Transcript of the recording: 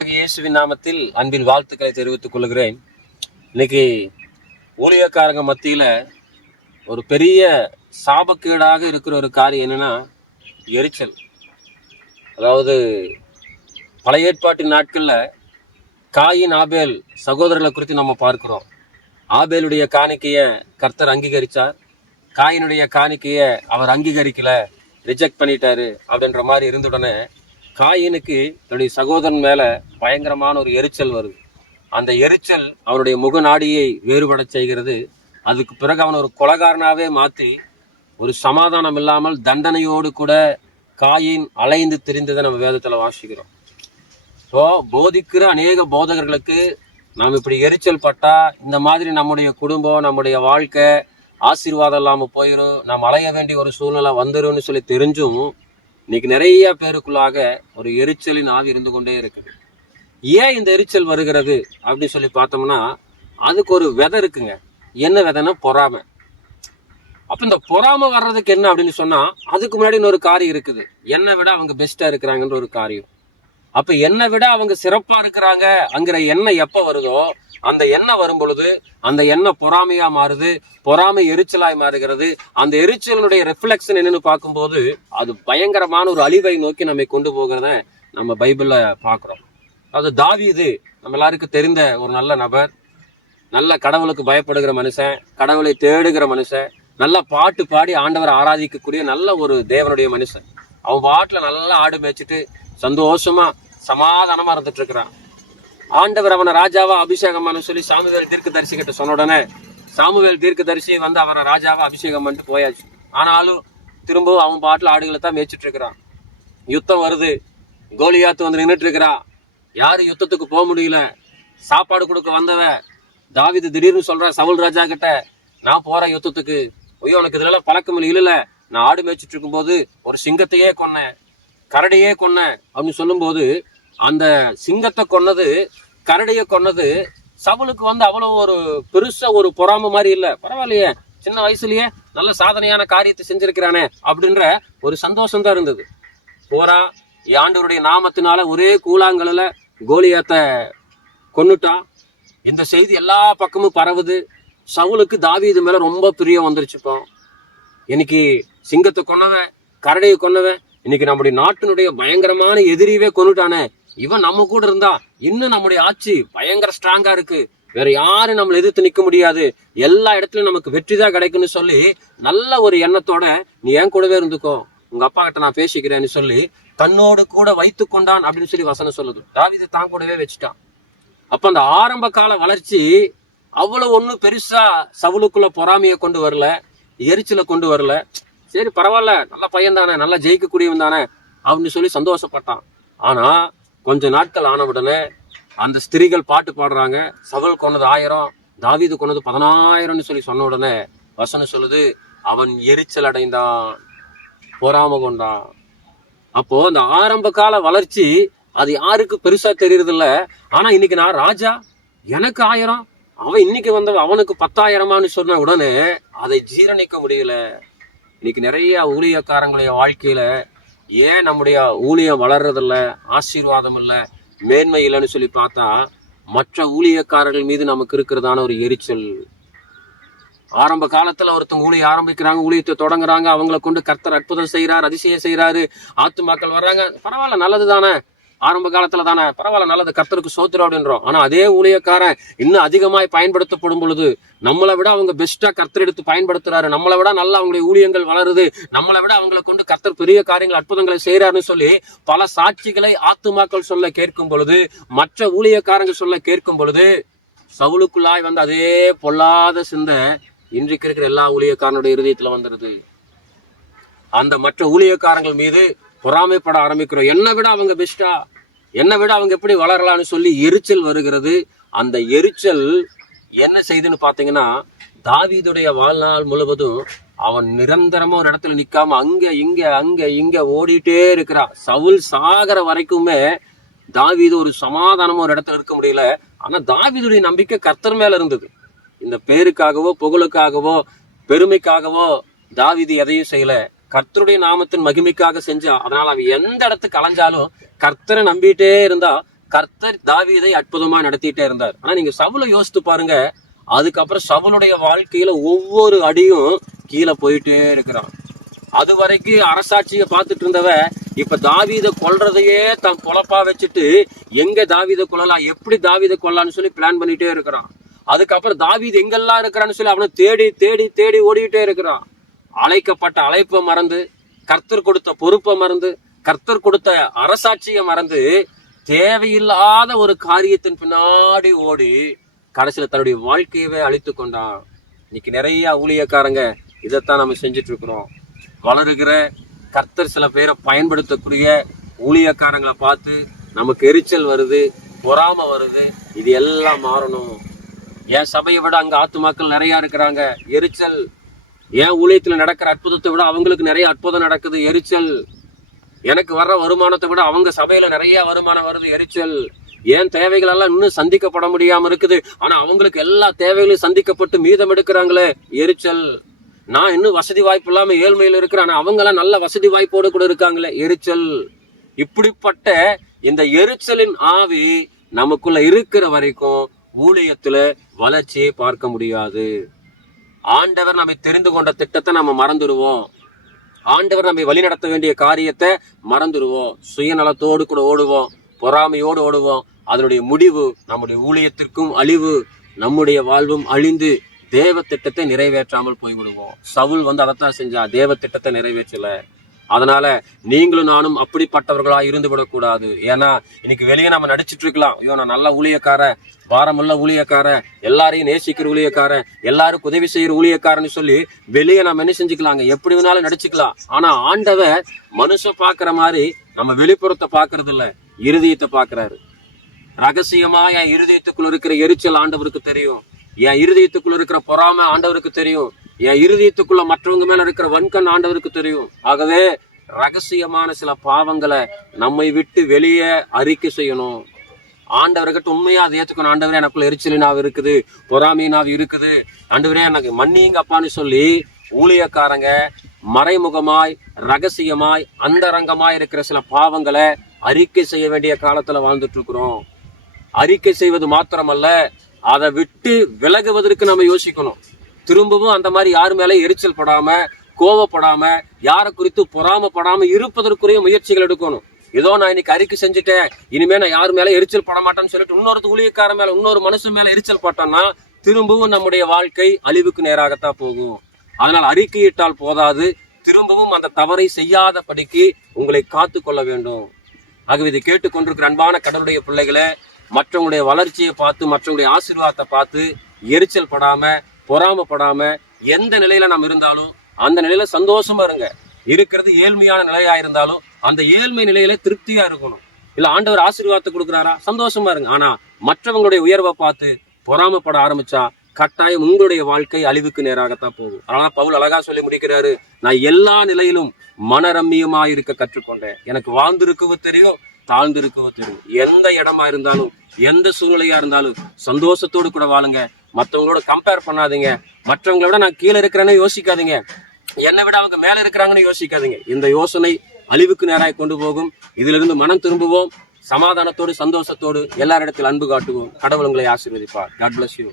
இயேசுவின் நாமத்தில் அன்பின் வாழ்த்துக்களை தெரிவித்துக் கொள்கிறேன். இன்னைக்கு ஊழியக்காரங்க மத்தியில ஒரு பெரிய சாபக்கேடாக இருக்கிற ஒரு காரியம் என்னன்னா எரிச்சல். அதாவது பழைய ஏற்பாட்டின் நாட்கள்ல காயின் ஆபேல் சகோதரர்களை குறித்து நம்ம பார்க்கிறோம். ஆபேலுடைய காணிக்கைய கர்த்தர் அங்கீகரிச்சார், காயினுடைய காணிக்கைய அவர் அங்கீகரிக்கல, ரிஜெக்ட் பண்ணிட்டாரு அப்படின்ற மாதிரி இருந்துடனே காயினுக்கு தன்னுடைய சகோதரன் மேல பயங்கரமான ஒரு எரிச்சல் வருது. அந்த எரிச்சல் அவருடைய முகநாடியை வேறுபட செய்கிறது. அதுக்கு பிறகு அவன் ஒரு கொலைகாரனாவே மாற்றி ஒரு சமாதானம் இல்லாமல் தண்டனையோடு கூட காயின் அலைந்து திரிந்ததை நம்ம வேதத்துல வாசிக்கிறோம். ஸோ போதிக்கிற அநேக போதகர்களுக்கு நாம் இப்படி எரிச்சல் பட்டா இந்த மாதிரி நம்முடைய குடும்பம், நம்முடைய வாழ்க்கை ஆசீர்வாதம் இல்லாமல் போயிடும், நாம் அலைய வேண்டிய ஒரு சூழ்நிலை வந்துரும்னு சொல்லி தெரிஞ்சும் இன்னைக்கு நிறைய பேருக்குள்ளாக ஒரு எரிச்சலின் ஆவி இருந்து கொண்டே இருக்குது. ஏன் இந்த எரிச்சல் வருகிறது அப்படின்னு சொல்லி பார்த்தோம்னா அதுக்கு ஒரு விதை இருக்குங்க. என்ன விதைன்னா பொறாமை. அப்ப இந்த பொறாமை வர்றதுக்கு என்ன அப்படின்னு சொன்னா அதுக்கு முன்னாடி இன்னொரு காரியம் இருக்குது. என்னை விட அவங்க பெஸ்டா இருக்கிறாங்கன்ற ஒரு காரியம். அப்ப என்னை விட அவங்க சிறப்பா இருக்கிறாங்க அங்கிற எண்ணம் எப்ப வருதோ அந்த எண்ணம் வரும் பொழுது அந்த எண்ணம் பொறாமையா மாறுது, பொறாமை எரிச்சலாய் மாறுகிறது. அந்த எரிச்சலுடைய ரிஃப்ளெக்ஷன் என்னன்னு பார்க்கும்போது அது பயங்கரமான ஒரு அழிவை நோக்கி நம்மை கொண்டு போகிறத நம்ம பைபிள்ல பாக்குறோம். அது தாவீது நம்ம எல்லாருக்கும் தெரிந்த ஒரு நல்ல நபர், நல்ல கடவுளுக்கு பயப்படுகிற மனுஷன், கடவுளை தேடுகிற மனுஷன், நல்ல பாட்டு பாடி ஆண்டவரை ஆராதிக்கக்கூடிய நல்ல ஒரு தேவனுடைய மனுஷன். அவன் பாட்டுல நல்லா ஆடு மேய்ச்சிட்டு சந்தோஷமா சமாதானமா இருந்துட்டு இருக்கிறான். ஆண்டவர் அவனை ராஜாவா அபிஷேகம் சொல்லி சாமுவேல் தீர்க்கதரிசி கிட்ட சொன்ன உடனே சாமுவேல் தீர்க்கதரிசி வந்து அவரை ராஜாவா அபிஷேகம் பண்ணிட்டு போயாச்சு. ஆனாலும் திரும்பவும் அவன் பாட்டுல ஆடுகளை தான் மேய்ச்சிட்டு இருக்கிறான். யுத்தம் வருது, கோலியாத்து வந்து நின்றுட்டு இருக்கிறான். யாரு யுத்தத்துக்கு போக முடியல. சாப்பாடு கொடுக்க வந்தவ தாவீது திடீர்னு சொல்ற சவுல் ராஜா கிட்ட, நான் போறேன் யுத்தத்துக்கு. ஐயோ உனக்கு இதெல்லாம் பழக்கம் இல்ல, நான் ஆடு மேய்ச்சிட்டு இருக்கும் போது ஒரு சிங்கத்தையே கொன்னேன், கரடியே கொன்னேன் அப்படின்னு சொல்லும் போது அந்த சிங்கத்தை கொன்னது கரடியை கொன்னது சவுலுக்கு வந்து அவ்வளவு ஒரு பெருசா ஒரு பொறாமை மாதிரி இல்ல. பரவாயில்லையே, சின்ன வயசுலயே நல்ல சாதனையான காரியத்தை செஞ்சிருக்கிறானே அப்படின்ற ஒரு சந்தோஷம் தான் இருந்தது. போரா ஆண்டவருடைய நாமத்தினால ஒரே கூழாங்கல்ல கோலியாத்தை கொன்னுட்டான். இந்த செய்தி எல்லா பக்கமும் பரவுது. சவுலுக்கு தாவீது மேல ரொம்ப பிரியம் வந்துருச்சுப்போம். இன்னைக்கு சிங்கத்தை கொன்னவன், கரடியை கொன்னவன், இன்னைக்கு நம்முடைய நாட்டினுடைய பயங்கரமான எதிரியவே கொன்னுட்டானே, இவன் நம்ம கூட இருந்தா இன்னும் நம்முடைய ஆட்சி பயங்கர ஸ்ட்ராங்கா இருக்கு, வேற யாரும் நம்மளை எதிர்த்து நிக்க முடியாது, எல்லா இடத்துலயும் நமக்கு வெற்றி தான் கிடைக்குன்னு சொல்லி நல்ல ஒரு எண்ணத்தோட நீ என் கூடவே இருந்துக்கோ, உங்க அப்பா கிட்ட நான் பேசிக்கிறேன்னு சொல்லி தன்னோடு கூட வைத்து கொண்டான் அப்படின்னு சொல்லி வசனம் சொல்லுது. தாவீது தான் கூடவே வச்சுட்டான். அப்ப அந்த ஆரம்ப கால வளர்ச்சி அவ்வளவு ஒன்னும் பெருசா சவுலுக்குள்ள பொறாமையை கொண்டு வரல, எரிச்சலை கொண்டு வரல. சரி பரவாயில்ல, நல்ல பையன் தானே, நல்லா ஜெயிக்கக்கூடியவன் தானே அப்படின்னு சொல்லி சந்தோஷப்பட்டான். ஆனா கொஞ்ச நாட்கள் ஆன உடனே அந்த ஸ்திரீகள் பாட்டு பாடுறாங்க, சவுல் கொன்னது 1000, தாவீது கொன்னது 10000 சொல்லி சொன்ன உடனே வசனம் சொல்லுது அவன் எரிச்சல் அடைந்தான், பொறாம கொண்டான். அப்போ அந்த ஆரம்ப கால வளர்ச்சி அது யாருக்கு பெருசா தெரியறது இல்ல. ஆனா இன்னைக்கு நான் ராஜா, எனக்கு 1000, அவன் இன்னைக்கு வந்தவன் அவனுக்கு 10,000 சொன்ன உடனே அதை ஜீரணிக்க முடியல. இன்னைக்கு நிறைய ஊழியக்காரங்களுடைய வாழ்க்கையில ஏன் நம்முடைய ஊழியம் வளர்றதில்ல, ஆசீர்வாதம் இல்லை, மேன்மை இல்லைன்னு சொல்லி பார்த்தா மற்ற ஊழியக்காரர்கள் மீது நமக்கு இருக்கிறதான ஒரு எரிச்சல். ஆரம்ப காலத்துல ஒருத்தவங்க ஊழிய ஆரம்பிக்கிறாங்க, ஊழியத்தை தொடங்குறாங்க, அவங்களை கொண்டு கர்த்தர் அற்புதம் செய்யறாரு, அதிசயம் செய்யறாரு, ஆத்துமாக்கள் வர்றாங்க, பரவாயில்ல நல்லது தானே, ஆரம்ப காலத்துல தானே, பரவாயில்ல நல்லது, கர்த்தருக்கு சோத்திரம் அப்படின்றோம். ஆனா அதே ஊழியக்காரன் இன்னும் அதிகமாய் பயன்படுத்தப்படும் பொழுது நம்மளை விட அவங்க பெஸ்டா கர்த்தர் எடுத்து பயன்படுத்துறாரு, நம்மளை விட நல்லா அவங்களுடைய ஊழியங்கள் வளருது, நம்மளை விட அவங்களை கொண்டு கர்த்தர் பெரிய காரியங்கள் அற்புதங்களை செய்யறாருன்னு சொல்லி பல சாட்சிகளை ஆத்துமாக்கள் சொல்ல கேட்கும் பொழுது, மற்ற ஊழியக்காரங்க சொல்ல கேட்கும் பொழுது சவுலுக்குள்ளாய் வந்து அதே பொல்லாத சிந்தை இன்றைக்கு இருக்கிற எல்லா ஊழியக்காரனுடைய இருதயத்துல வந்துருது. அந்த மற்ற ஊழியக்காரங்கள் மீது பொறாமைப்பட ஆரம்பிக்கிறோம். என்னை விட அவங்க பெஸ்டா, என்னை விட அவங்க எப்படி வளரலாம்னு சொல்லி எரிச்சல் வருகிறது. அந்த எரிச்சல் என்ன செய்துன்னு பாத்தீங்கன்னா தாவீதுடைய வாழ்நாள் முழுவதும் அவன் நிரந்தரமா ஒரு இடத்துல நிக்காம அங்க இங்க ஓடிட்டே இருக்கிறான். சவுல் சாகர வரைக்குமே தாவீது ஒரு சமாதானமா ஒரு இடத்துல இருக்க முடியல. ஆனா தாவீதுடைய நம்பிக்கை கர்த்தர் மேல இருந்தது. இந்த பேருக்காகவோ புகழுக்காகவோ பெருமைக்காகவோ தாவீது எதையும் செய்யல, கர்த்தருடைய நாமத்தின் மகிமைக்காக செஞ்சா. அதனால அவன் எந்த இடத்துக்கு அலைஞ்சாலும் கர்த்தரை நம்பிட்டே இருந்தா கர்த்தர் தாவீதை அற்புதமா நடத்திட்டே இருந்தார். ஆனா நீங்க சவுலை யோசித்து பாருங்க. அதுக்கப்புறம் சவுலுடைய வாழ்க்கையில ஒவ்வொரு அடியும் கீழே போயிட்டே இருக்கிறான். அது வரைக்கும் அரசாட்சியை பார்த்துட்டு இருந்தவ இப்ப தாவீதை கொல்றதையே தன் பொழப்பா வச்சுட்டு எங்க தாவீதை கொல்லலாம், எப்படி தாவீதை கொல்லலாம்னு சொல்லி பிளான் பண்ணிட்டே இருக்கிறான். அதுக்கப்புறம் தாவீது எங்கெல்லாம் இருக்கிறான்னு சொல்லி அவனை தேடி தேடி தேடி ஓடிட்டே இருக்கிறான். அழைக்கப்பட்ட அழைப்பை மறந்து, கர்த்தர் கொடுத்த பொறுப்பை மறந்து, கர்த்தர் கொடுத்த அரசாட்சியை மறந்து தேவையில்லாத ஒரு காரியத்தின் பின்னாடி ஓடி கடைசியில தன்னுடைய வாழ்க்கையவே அழித்து கொண்டான். இன்னைக்கு நிறைய ஊழியக்காரங்க இதைத்தான் நம்ம செஞ்சுட்டு இருக்கிறோம். வளருகிற கர்த்தர் சில பேரை பயன்படுத்தக்கூடிய ஊழியக்காரங்களை பார்த்து நமக்கு எரிச்சல் வருது, பொறாமை வருது. இது எல்லாம் மாறணும். என் சபையை விட அங்க ஆத்துமாக்கள் நிறைய இருக்கிறாங்க, எரிச்சல். என் ஊழியத்துல நடக்கிற அற்புதத்தை விட அவங்களுக்கு நிறைய அற்புதம் நடக்குது, எரிச்சல். எனக்கு வர்ற வருமானத்தை விட அவங்க சபையில நிறைய வருமானம் வருது, எரிச்சல். ஏன் தேவைகள் எல்லாம் இன்னும் சந்திக்கப்பட முடியாம இருக்குது, ஆனா அவங்களுக்கு எல்லா தேவைகளையும் சந்திக்கப்பட்டு மீதம் எடுக்கிறாங்களே, எரிச்சல். நான் இன்னும் வசதி வாய்ப்பு இல்லாம ஏழ்மையில இருக்கிறேன், ஆனா அவங்க எல்லாம் நல்ல வசதி வாய்ப்போடு கூட இருக்காங்களே, எரிச்சல். இப்படிப்பட்ட இந்த எரிச்சலின் ஆவி நமக்குள்ள இருக்கிற வரைக்கும் ஊழியத்துல வளர்ச்சியை பார்க்க முடியாது. ஆண்டவர் நம்மை தெரிந்து கொண்ட திட்டத்தை நம்ம மறந்துடுவோம். ஆண்டவர் நம்மை வழி நடத்த வேண்டிய காரியத்தை மறந்துடுவோம். சுயநலத்தோடு கூட ஓடுவோம், பொறாமையோடு ஓடுவோம். அதனுடைய முடிவு நம்முடைய ஊழியத்திற்கும் அழிவு, நம்முடைய வாழ்வும் அழிந்து தேவ திட்டத்தை நிறைவேற்றாமல் போய்விடுவோம். சவுல் அதைத்தான் செஞ்சா, தேவ திட்டத்தை நிறைவேற்றல. அதனால நீங்களும் நானும் அப்படிப்பட்டவர்களா இருந்து விடக்கூடாது. ஏன்னா இன்னைக்கு வெளியே நம்ம நடிச்சிட்டு இருக்கலாம், ஐயோ நான் நல்ல ஊழியக்காரன், பாரமுள்ள ஊழியக்காரன், எல்லாரையும் நேசிக்கிற ஊழியக்காரன், எல்லாருக்கும் உதவி செய்யற ஊழியக்காரன்னு சொல்லி வெளியே நம்ம என்ன செஞ்சுக்கலாங்க, எப்படி வேணாலும் நடிச்சுக்கலாம். ஆனா ஆண்டவர் மனுஷன் பாக்குற மாதிரி நம்ம வெளிப்புறத்தை பாக்குறது இல்ல, இருதயத்தை பாக்குறாரு. ரகசியமா என் இருதயத்துக்குள்ள இருக்கிற எரிச்சல் ஆண்டவருக்கு தெரியும். என் இருதயத்துக்குள்ள இருக்கிற பொறாமை ஆண்டவருக்கு தெரியும். என் இருதயத்துக்குள்ள மற்றவங்க மேல இருக்கிற வன்கண் ஆண்டவருக்கு தெரியும். ஆகவே ரகசியமான சில பாவங்களை நம்மை விட்டு வெளியே அறிக்கை செய்யணும். ஆண்டவர்கிட்ட உண்மையா அதை ஏத்துக்கணும். ஆண்டவரே எனக்குள்ள எரிச்சலினாவு இருக்குது, பொறாமையினாவு இருக்குது, ஆண்டவரே எனக்கு மன்னிங்க அப்பான்னு சொல்லி ஊழியக்காரங்க மறைமுகமாய் ரகசியமாய் அந்தரங்கமாய் இருக்கிற சில பாவங்களை அறிக்கை செய்ய வேண்டிய காலத்துல வாழ்ந்துட்டு இருக்கிறோம். அறிக்கை செய்வது மாத்திரமல்ல, அதை விட்டு விலகுவதற்கு நம்ம யோசிக்கணும். திரும்பவும் அந்த மாதிரி யாரு மேல எரிச்சல் படாம, கோவப்படாம, யாரை குறித்து பொறாமப்படாம இருப்பதற்குரிய முயற்சிகள் எடுக்கணும். ஏதோ நான் இன்னைக்கு அறிக்கை செஞ்சுட்டேன், இனிமே நான் யாரு மேல எரிச்சல் பட மாட்டேன்னு சொல்லிட்டு இன்னொரு ஊழியக்கார மேல, இன்னொரு மனுஷன் மேல எரிச்சல் பட்டோம்னா திரும்பவும் நம்முடைய வாழ்க்கை அழிவுக்கு நேராகத்தான் போகும். அதனால் அறிக்கையிட்டால் போதாது, திரும்பவும் அந்த தவறை செய்யாதபடிக்கு உங்களை காத்து கொள்ள வேண்டும். ஆகவே இதை கேட்டுக்கொண்டிருக்கிற அன்பான கடவுளுடைய பிள்ளைகளே, மற்றவங்களுடைய வளர்ச்சியை பார்த்து, மற்றவங்களுடைய ஆசீர்வாதத்தை பார்த்து எரிச்சல் படாம, பொறாமப்படாம, எந்த நிலையில நாம் இருந்தாலும் அந்த நிலையில சந்தோஷமா இருங்க. இருக்கிறது ஏழ்மையான நிலையா இருந்தாலும் அந்த ஏழ்மை நிலையில திருப்தியா இருக்கணும். இல்ல ஆண்டவர் ஆசீர்வாதத்தை கொடுக்குறாரா, சந்தோஷமா இருங்க. ஆனா மற்றவங்களுடைய உயர்வை பார்த்து பொறாமப்பட ஆரம்பிச்சா கட்டாயம் உங்களுடைய வாழ்க்கை அழிவுக்கு நேராகத்தான் போகும். அதனால பவுல் அழகா சொல்லி முடிக்கிறாரு, நான் எல்லா நிலையிலும் மனரம்மியமா இருக்க கற்றுக்கொண்டேன். எனக்கு வாழ்ந்திருக்கவும் தெரியும், தாழ்ந்திருக்கவும் தெரியும். எந்த இடமா இருந்தாலும், எந்த சூழ்நிலையா இருந்தாலும் சந்தோஷத்தோடு கூட வாழுங்க. மற்றவங்களோட கம்பேர் பண்ணாதீங்க. மற்றவங்களை விட நான் கீழே இருக்கிறேன்னு யோசிக்காதீங்க, என்னை விட அவங்க மேல இருக்கிறாங்கன்னு யோசிக்காதீங்க. இந்த யோசனை அழிவுக்கு நேராக கொண்டு போகும். இதிலிருந்து மனம் திரும்புவோம். சமாதானத்தோடு, சந்தோஷத்தோடு எல்லாரிடத்தில் அன்பு காட்டுவோம். கடவுள் உங்களை ஆசீர்வதிப்பார். God bless you.